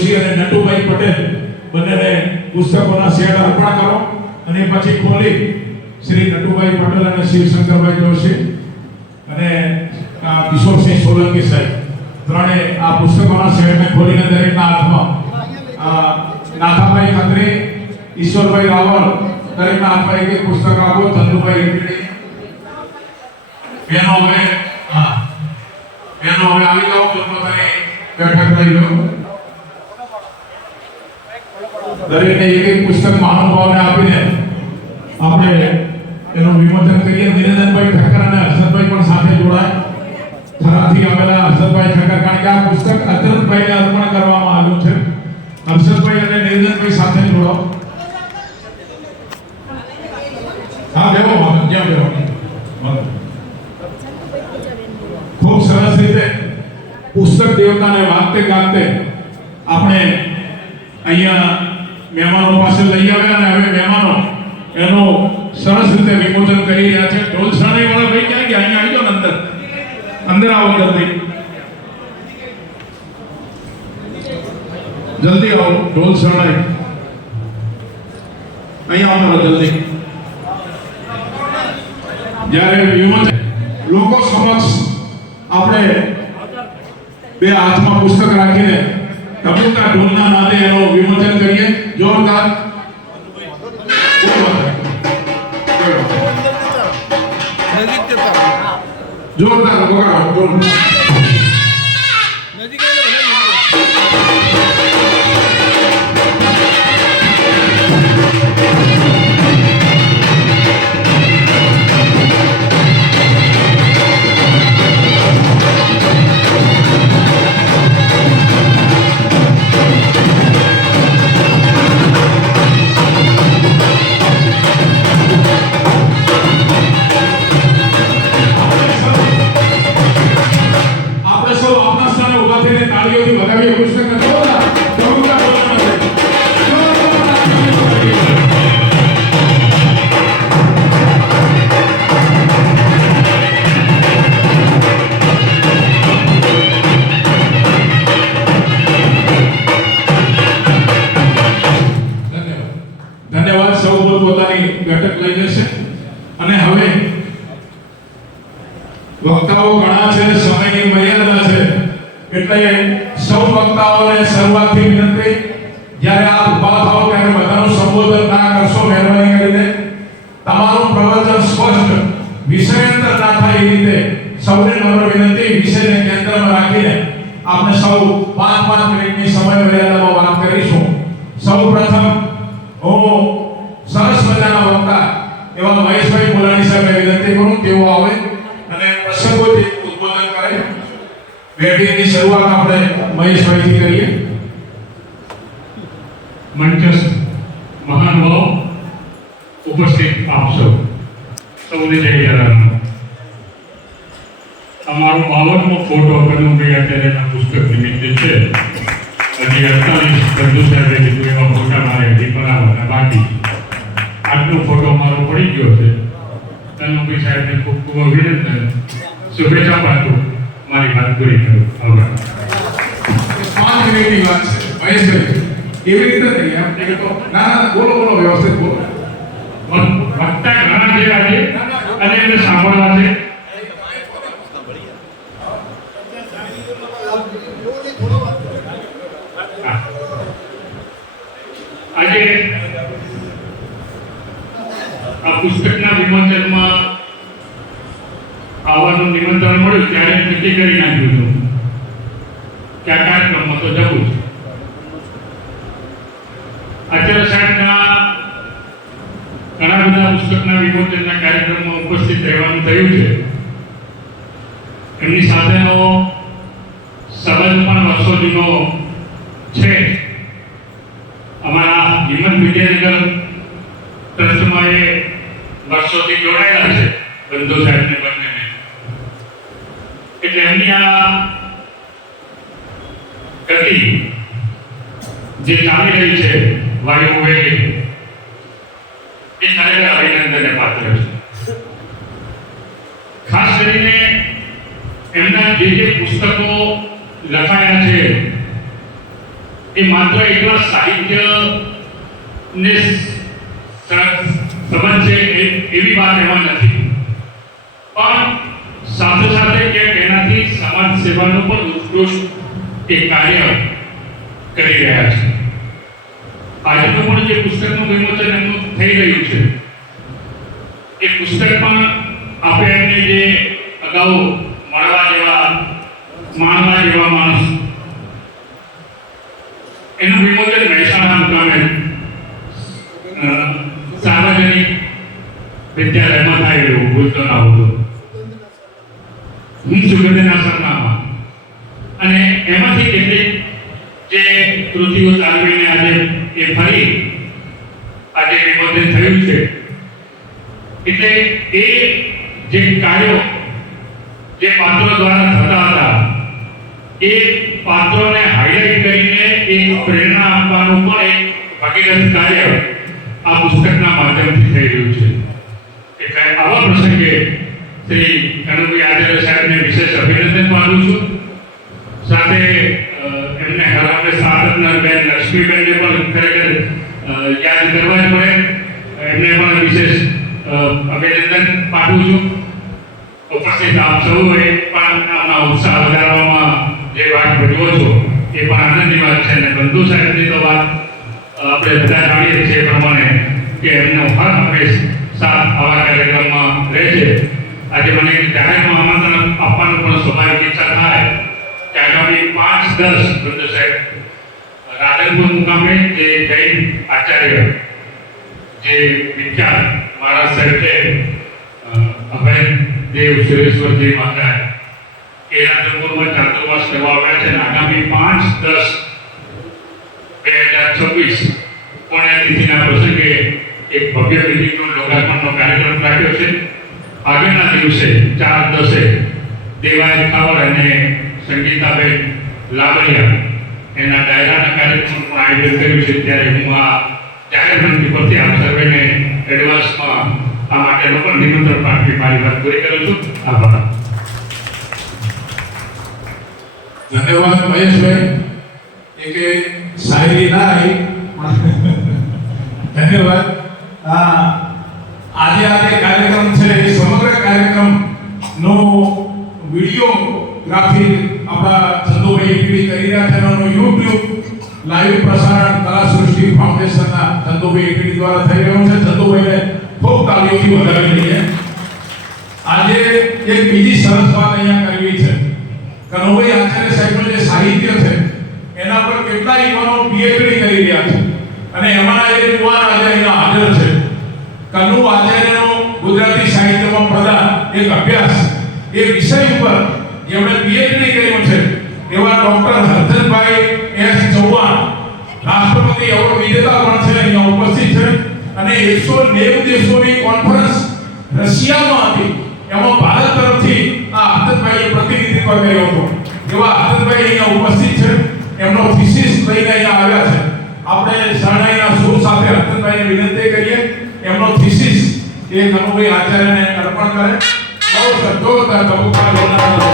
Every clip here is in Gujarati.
જોશી અને નટુભાઈ પટેલ બંનેને પુસ્તકોના શેડ અર્પણ કરો અને પછી ખોલી શ્રી નટુભાઈ પટેલ અને શિવશંકરભાઈ જોશી અને કિશોરસિંહ સોલંકી સાહેબ ત્રણે આ પુસ્તકોના શેડને ખોલીને દરેકના હાથમાં નાથાભાઈ ખત્રી, ઈશ્વરભાઈ રાવલ દરેકના હાથમાં એક પુસ્તક આપો. ચંદુભાઈ રીપીડી બેનો હવે આવી જાઓ, પોતાની બેઠક લઈ લો. દરેકને એક પુસ્તક મહાનુભાવને આપીને આપણે એનું વિમોચન કરીએ. નિરંજનભાઈ ઠક્કર અને હર્ષદભાઈ પણ સાથે જોડાય. થરાથી આવેલા હર્ષદભાઈ ઠક્કર, કારણ કે આ પુસ્તક અચરતભાઈને અર્પણ કરવામાં આવ્યું છે. હર્ષદભાઈ અને નિરંજનભાઈ સાથે જોડો. હા બેહો, જ્યાં બેહો. ખૂબ સરસ રીતે પુસ્તક દેવતાને વાગતે ગાતે આપણે અહીંયા મહેમાનો પાસે લઈ આવ્યા અને હવે મહેમાનો એનું સરસ રીતે વિમોચન કરી રહ્યા છે. ઢોલ શરણાઈ વાળા ભાઈ ક્યાં ગયા? અહીંયા આવી જાઓ ને અંદર. અંદર આવો જલ્દી, જલ્દી આવો. ઢોલ શરણાઈ અહીંયા આવો જલ્દી. જ્યારે વિમોચન લોકો સમક્ષ આપણે બે હાથમાં પુસ્તક રાખીને તબુકા ઢોલના નાદે એનો વિમોચન કરીએ. જોરદાર જોરદાર વગાડો. ધન્યવાદ. સૌ પોતાની બેઠક લઈ જશે અને હવે વક્તાઓ ઘણા છે, સમયની મર્યાદા છે, એટલે સૌ વક્તાઓને શરૂઆતથી વિનંતી, જ્યારે આપ ઉભા થાઓ ત્યારે બધાનું સંબોધન ના કરશો. મહેરબાની કરીને તમારું પ્રવચન સ્પષ્ટ, વિષયાંતર ના થાય એ રીતે સૌને નમ્ર વિનંતી. વિષયને કેન્દ્રમાં રાખીને આપણે સૌ 5-5 મિનિટની સમય મર્યાદામાં વાત કરીશું. સૌ પ્રથમ હું સરસ મજાના વક્તા એવા મહેશભાઈ મોલાણી સાહેબને વિનંતી કરું તેઓ આવે અને પ્રસંગોથી ઉદ્બોધન કરે. વેદીની શરૂઆત આપણે મહેશભાઈથી કરીએ. મંચસ્થ મહાનુભાવ, ઉપસ્થિત આપ સૌને જય જલારામ. અમારો 52મો ફોટો કનુભાઈ અત્યારે પુસ્તક નિમિત્તે છે. હજી 48 બંધુ સાહેબે કીધું એવા ફોટા મારે હજી બનાવવાના બાકી. આજનો ફોટો મારો પડી ગયો છે. કનુભાઈ સાહેબને ખૂબ ખૂબ અભિનંદન, શુભેચ્છા પાઠવું. મારી વાત પૂરી કરું. આભાર. 5 મિનિટની વાત છે મહેશભાઈ, એવી રીતે નહીં આમ કે તો ના બોલો વ્યવસ્થિત બોલો. વક્તા ઘણા છે આજે અને એને સાંભળવા છે. આજે આ પુસ્તકના વિમોચનમાં આવવાનું નિમંત્રણ મળ્યું ત્યારે નક્કી કરી નાખ્યું હતું કે આ કાર્યક્રમમાં તો જવું છે. આચાર્ય સાહેબના ઘણા બધા પુસ્તકના વિમોચનના કાર્યક્રમમાં ઉપસ્થિત રહેવાનું થયું છે. એમની સાથેનો સંબંધ પણ વર્ષો જૂનો છે. અમારા હિંમત વિદ્યાનગર ટ્રસ્ટમાં એ વર્ષોથી જોડાયેલા છે બંધુ સાહેબને બંનેને. એટલે એમની આ ગતિ જે ચાલી રહી છે વાયુ વેગે, એ ખરેખર અભિનંદનને પાત્ર છે. ખાસ કરીને એમના જે પુસ્તકો લખાયા છે એ માત્ર એકલા સાહિત્ય ને સંબંધ છે એવી વાત એમાં નથી, પણ સાથે સાથે ક્યાંક એનાથી સમાજ સેવાનું પણ ઉત્કૃષ્ટ એક કાર્ય કરી રહ્યા છે. આજનું પણ જે પુસ્તકનું વિમોચન એમનું થઈ રહ્યું છે, એ પુસ્તકમાં આપણે એમને જે અગાઉ માણવા જેવા માણસ એનું વિમોચન મહેસાણા મુકામે સાર્વજનિક વિદ્યાલયમાં થાય એવું ભૂલતો ના હોતો, સુગંધના સરનામા, અને એમાંથી કેટલીક જે કૃતિઓ ચાલવીને આજે એ ફરી આજે વિમોચન થયું છે. એટલે એ જે કાર્યો જે પાત્રો દ્વારા થતા હતા, એ પાત્રોને હાઇલાઇટ કરીને એક પ્રેરણા આપવાનું પણ એક ભગીરથ કાર્ય આ પુસ્તકના માધ્યમથી થઈ રહ્યું છે. એટલે આવા પ્રસંગે શ્રી કનુભાઈ આચાર્ય સાહેબને વિશેષ અભિનંદન પાઠવું છું. સાથે એમને હરામને સાધકના બેન લક્ષ્મીબેનને પણ ખરેખર યાદ કરવા જ પડે, એમને પણ વિશેષ અભિનંદન પાઠવું છું. ઉપસ્થિત આપ સૌએ પણ આમના ઉત્સાહ વધારવામાં જે વાત ભજવો છો એ પણ આનંદની વાત છે. અને બંધુ સાહેબની તો વાત આપણે બધા જાણીએ છીએ પ્રમાણે કે એમનો હર હંમેશ સાથ આવા કાર્યક્રમમાં રહે છે. આજે મને જાહેરમાં આમંત્રણ આપવાનું પણ સ્વાભાવિક ઈચ્છા થાય કે આગામી 5-10 બંધુ સાહેબ રાધનપુર મુકામે જે જૈન આચાર્ય જે વિખ્યાત મહારાજ સાહેબ છે અભય દેવ સુરેશ્વરજી મહારાજ એ રાધનપુરમાં ચાતુર્માસ કરવા આવ્યા છે. આગામી 5-10-2026 પુણ્યતિથિના પ્રસંગે એક ભવ્ય વિધિનું લોકાર્પણનો કાર્યક્રમ રાખ્યો છે. આગળના દિવસે 4-10 દેવાય ખાવડ અને સંગીતાબેન લાબરિયા એના ડાયરાના કાર્યક્રમ પણ આયોજન કર્યું છે. ત્યારે હું આ જાહેર મંચ પરથી આપ સર્વેને એડવાન્સમાં આ માટેનો પણ નિમંત્રણ પાઠવી મારી વાત પૂરી કરું છું. આભાર. ધન્યવાદ મહેશભાઈ. એક શાયરી ના આવી. ધન્યવાદ. આજે આ જે કાર્યક્રમ છે એ સમગ્ર કાર્યક્રમનો વિડીયોગ્રાફી આપણા ચંદુભાઈ ઈકડી કરી રહ્યા છે. એનો યુટ્યુબ લાઈવ પ્રસારણ કલા સૃષ્ટિ ફાઉન્ડેશનના ચંદુભાઈ ઈકડી દ્વારા થઈ રહ્યો છે. ચંદુભાઈને ખૂબ તાળીઓથી વધાવી લઈએ. આજે એક બીજી સરસ વાત અહીંયા કરવી છે. કનુભાઈ આચાર્ય સાહેબનું જે સાહિત્ય છે એના પર કેટલા યુવાનો પીએચડી કરી રહ્યા છે, અને એમાંના એક યુવાન આજે અહીંયા હાજર છે. કનુ આચાર્યનો ગુજરાતી સાહિત્યમાં પ્રદાન એક અભ્યાસ એ વિષય ઉપર જેમણે પીએચડી કર્યું છે એવા ડોક્ટર હરધનભાઈ એસ ચૌહાણ રાષ્ટ્રપતિ એવોર્ડ વિજેતા પણ છે, અહીંયા ઉપસ્થિત છે. અને 190 દેશોની કોન્ફરન્સ રશિયામાં હતી, એમાં ભારત તરફથી આ હરધનભાઈએ પ્રતિનિધિત્વ કર્યો હતો. એવા હરધનભાઈ અહીંયા ઉપસ્થિત છે, એમનો થીસીસ લઈને અહીંયા આવ્યા છે. આપણે શરણાઈના સુર સાથે હરધનભાઈને વિનંતી કરીએ એમનો થીસીસ એ કનુભાઈ આચાર્યને અર્પણ કરે. બહુ સજ્જોતર કબૂતર બોલાવો.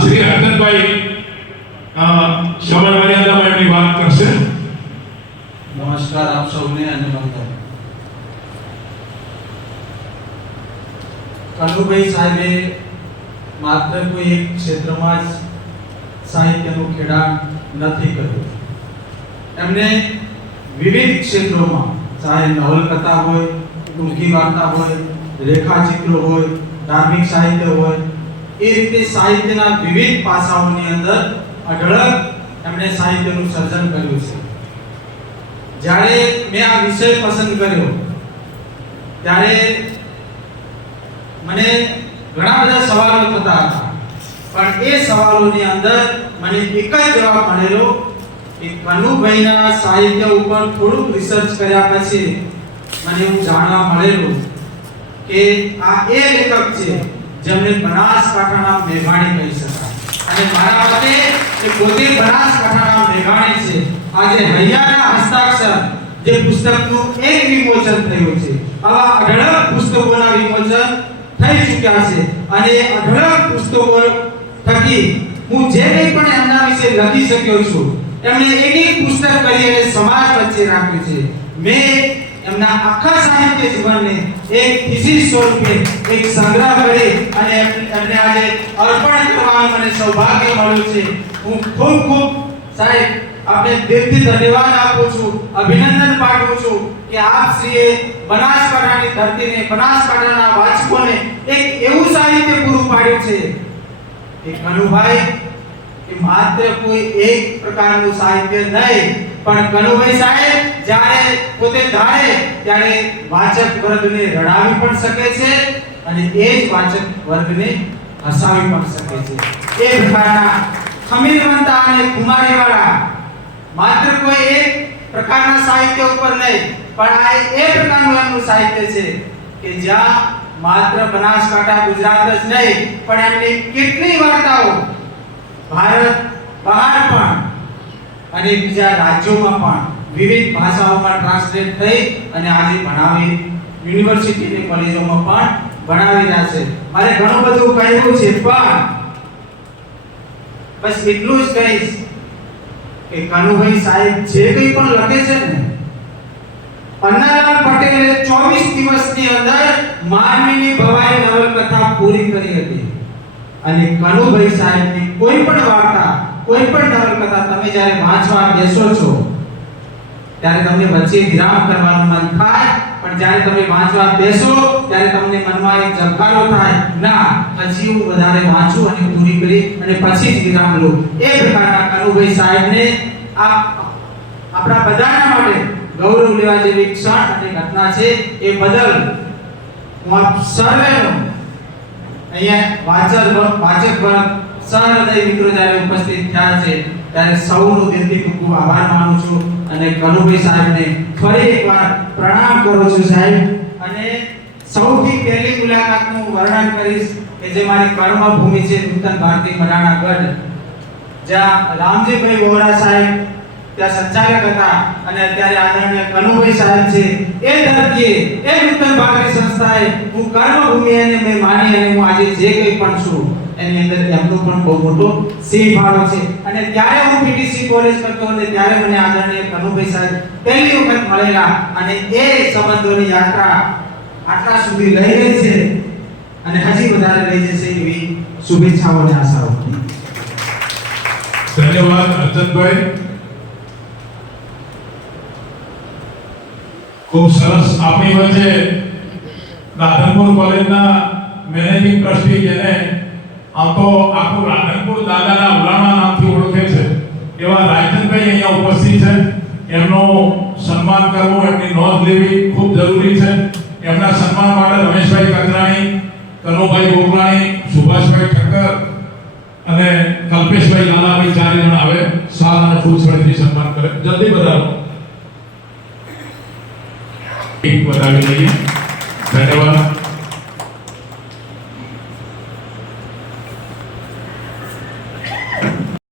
શ્રી હરધનભાઈ સમય મર્યાદામાં એમની વાત કરશે. નમસ્કાર આપ સૌને અને વંદન. કનુભાઈ સાહેબે માત્ર કોઈ એક ક્ષેત્રમાં જ સાહિત્યનું ખેડાણ નથી કર્યું. એમને વિવિધ ક્ષેત્રોમાં, ચાહે નવલકથા હોય, ટૂંકી વાર્તા હોય, રેખાચિત્રો હોય, ધાર્મિક સાહિત્ય હોય, એ રીતે સાહિત્યના વિવિધ પાસાઓની અંદર અઢળક એમણે સાહિત્યનું સર્જન કર્યું છે. જ્યારે મેં આ વિષય પસંદ કર્યો ત્યારે મને ઘણા બધા સવાલો થતા હતા, પણ એ સવાલોની અંદર મને એક જ જવાબ મળેલો કે કનુભાઈના સાહિત્ય ઉપર થોડુંક રિસર્ચ કર્યા પછી મને એવું જાણવા મળેલું કે આ એ લેખક છે જેમને બનાસકાંઠાના મેઘાણી કહી શકાય. અને મારા મતે એ પોતે બનાસકાંઠાના મેઘાણી છે. આજે હૈયાના હસ્તાક્ષર જે પુસ્તકનું એક વિમોચન થયું છે, આવા અઢળક પુસ્તકોના વિમોચન થઈ ચૂક્યા છે. અને એ અઢળક પુસ્તકો થકી હું જે કંઈ પણ એમના વિશે લખી શક્યો છું, એમણે એક એક પુસ્તક કરી અને સમાજ વચ્ચે રાખ્યું છે. મેં એમના આખા સાહિત્ય જીવનને એક થીસીસ સ્વરૂપે એક સંગ્રહ કરી અને એમને આજે અર્પણ કરવાનું મને સૌભાગ્ય મળ્યું છે. હું ખૂબ ખૂબ સાહેબ આપણે દિલથી ધન્યવાદ આપું છું, અભિનંદન પાઠવું છું કે આપ શ્રીએ બનાસકાંઠાની ધરતીને, બનાસકાંઠાના વાચકોને એક એવું સાહિત્ય પૂરું પાડ્યું છે કે કનુભાઈ એ માત્ર કોઈ એક પ્રકારનું સાહિત્ય નહીં, પણ કનુભાઈ સાહેબ જ્યારે પોતે ધારે ત્યારે વાચક વર્ગને રડાવી પણ શકે છે અને એ જ વાચક વર્ગને હસાવી પણ શકે છે. એ પ્રકારના ખમીરવંતા અને ખુમારીવાળા માત્ર કોઈ એક પ્રકારના સાહિત્ય ઉપર નહીં, પણ આ એ પ્રકારનું એમનું સાહિત્ય છે કે જ્યાં માત્ર બનાસકાંઠા ગુજરાત જ નહીં, પણ એમની કેટલી વાર્તાઓ ભારત બહાર પણ અને બીજા રાજ્યોમાં પણ વિવિધ ભાષાઓમાં ટ્રાન્સલેટ થઈ અને આજે ભણાવી યુનિવર્સિટી અને કોલેજોમાં પણ ભણાવી રહ્યા છે. મારે ઘણું બધું કહેવું છે, પણ બસ એટલું જ કહીશ કે કનુભાઈ સાહેબ જે કંઈ પણ લખે છે ને, પન્નાલાલ પટેલે 24 દિવસની અંદર માનવીની ભવાઈ નવલકથા પૂરી કરી હતી. અને કનુભાઈ સાહેબની કોઈ પણ વાર્તા, કોઈ પણ નવલકથા તમે જ્યારે વાંચવા બેસો છો ત્યારે તમને વચ્ચે વિરામ કરવાનું મન થાય, પણ જ્યારે તમે વાંચવા બેસો ત્યારે તમને મનમાં એક ઝબકારો થાય, ના પછી હું વધારે વાંચું અને પૂરી કરી અને પછી જ વિરામ લઉં. એ પ્રકારના કનુભાઈ સાહેબને આપણા બધાના માટે ગૌરવ લેવા જેવી ક્ષણ અને ઘટના છે. એ બદલ હું આપ સર્વેનો અહીંયા વાચક વર્ગ સહૃદય મિત્રો જ્યારે ઉપસ્થિત થયા છે ત્યારે સૌનું દિલથી ખૂબ ખૂબ આભાર માનું છું અને કનુભાઈ સાહેબને ફરી એકવાર પ્રણામ કરું છું સાહેબ. અને સૌથી પહેલી મુલાકાતનું વર્ણન કરીશ કે જે મારી કર્મભૂમિ છે નૂતન ભારતી મડાણા ગઢ, જ્યાં રામજીભાઈ વોરા સાહેબ ત્યાં સંચાલક હતા અને અત્યારે આદરણીય કનુભાઈ સાહેબ છે. એ ધરતીએ, એ નૂતન ભારતી સંસ્થાએ હું કર્મભૂમિ અને મેં માની અને હું આજે જે કંઈ પણ છું એની અંદર એમનો પણ બહુ મોટો સિંહ ફાળો છે. અને ત્યારે હું પીટીસી કોલેજ કરતો અને ત્યારે મને આદરણીય કનુભાઈ સાહેબ પહેલી વખત મળેલા અને એ સંબંધોની યાત્રા આટલા સુધી લઈ ગઈ છે અને હજી વધારે લઈ જશે એવી શુભેચ્છાઓ અને આશાઓ. ધન્યવાદ અર્જનભાઈ. ખૂબ સરસ. આપણી વચ્ચે રાધનપુર કોલેજના મેનેજિંગ ટ્રસ્ટી, જેને આમ તો આખું રાધનપુર દાદાના ઉલાણા નામથી ઓળખે છે, એવા રાજનભાઈ અહીંયા ઉપસ્થિત છે. એમનું સન્માન કરવું, એમની નોંધ લેવી ખૂબ જરૂરી છે. એમના સન્માન માટે રમેશભાઈ કકરાણી, કનુભાઈ ગોકલાણી, સુભાષભાઈ ઠક્કર અને કલ્પેશભાઈ લાલાભાઈ 4 જણ આવે શાલ અને ફૂલછડીથી સન્માન કરે. જલ્દી બતાવો. એક બતાવી લઈએ. ધન્યવાદ.